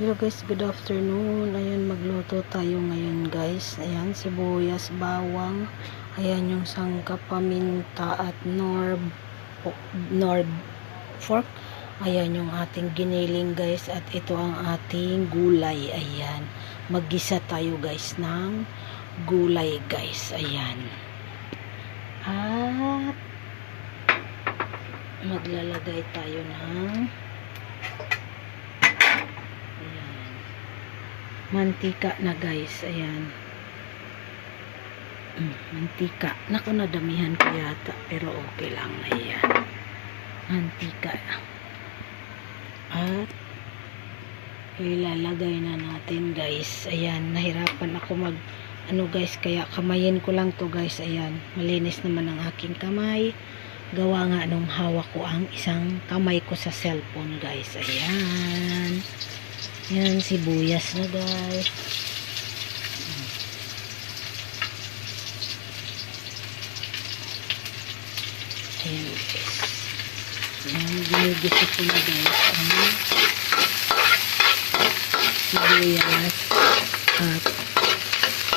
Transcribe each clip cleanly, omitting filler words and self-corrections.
Hello guys, good afternoon. Ayan, magluto tayo ngayon guys. Ayan, sibuyas, bawang. Ayan yung sangkap, paminta at nor fork. Ayan yung ating giniling guys. At ito ang ating gulay. Ayan, maggisa tayo guys ng gulay guys. Ayan. At maglalagay tayo ng mantika na guys. Ayan. Mantika. Naku, nadamihan ko yata. Pero okay lang. Ayan. Mantika. At ilalagay na natin guys. Ayan. Nahirapan ako guys. Kaya kamayin ko lang to guys. Ayan. Malinis naman ang aking kamay. Gawa nga nung hawak ko ang isang kamay ko sa cellphone guys. Ayan. Yan, sibuyas na guys. Ayan guys. Ayan, ginigisa ko na guys ang sibuyas at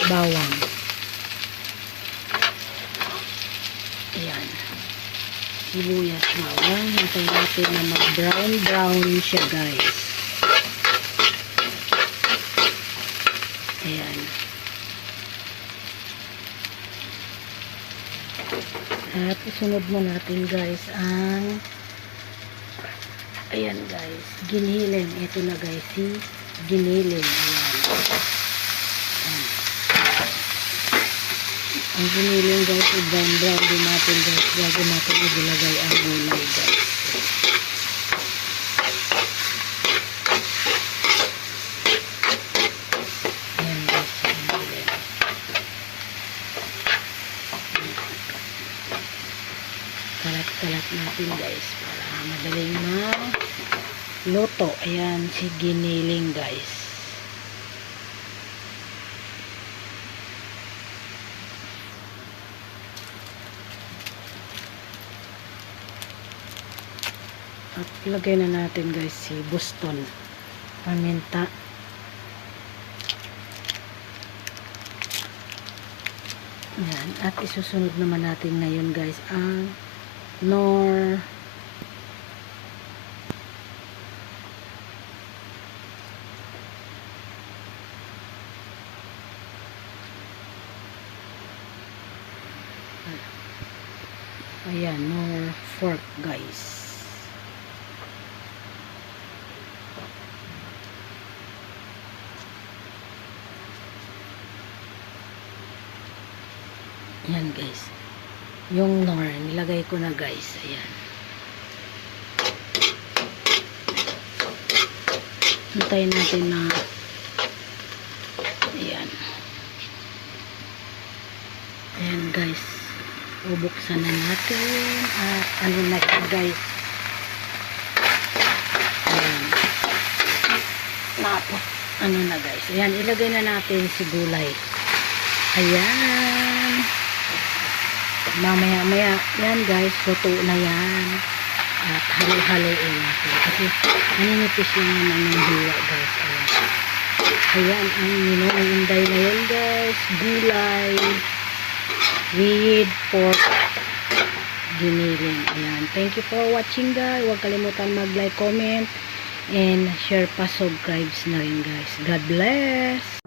bawang. Ayan. Sibuyas, bawang. Hintay natin na mag-brown siya guys. Ayan. At isunod mo natin guys ang ayan guys, giniling. Ito na guys, si giniling. Ayan. Ayan. Ang giniling guys, i-brown din natin guys bago natin ilagay ang gulay guys. Kalat-kalat natin guys para madaling luto. Ayan si giniling guys. At lagay na natin guys si Boston paminta. Ayan. At isusunod naman natin ngayon guys ang ayan, nor fork guys. Ayan guys. Yung nor, nilagay ko na guys. Ayan. Hintayin natin na ayan. Ayan guys. Bubuksan na natin. At ano na guys. Ayan. Ano na guys. Ayan, ilagay na natin si gulay. Ayan. Mamaya yan guys, luto na yan. At halo-haloin natin kasi maninipis lang naman yung hiwa guys. Ayan ang minuinday na yan guys, gulay with pork giniling. Ayan, thank you for watching guys. Huwag kalimutan mag-like, comment and share pa, subscribe na rin guys. God bless.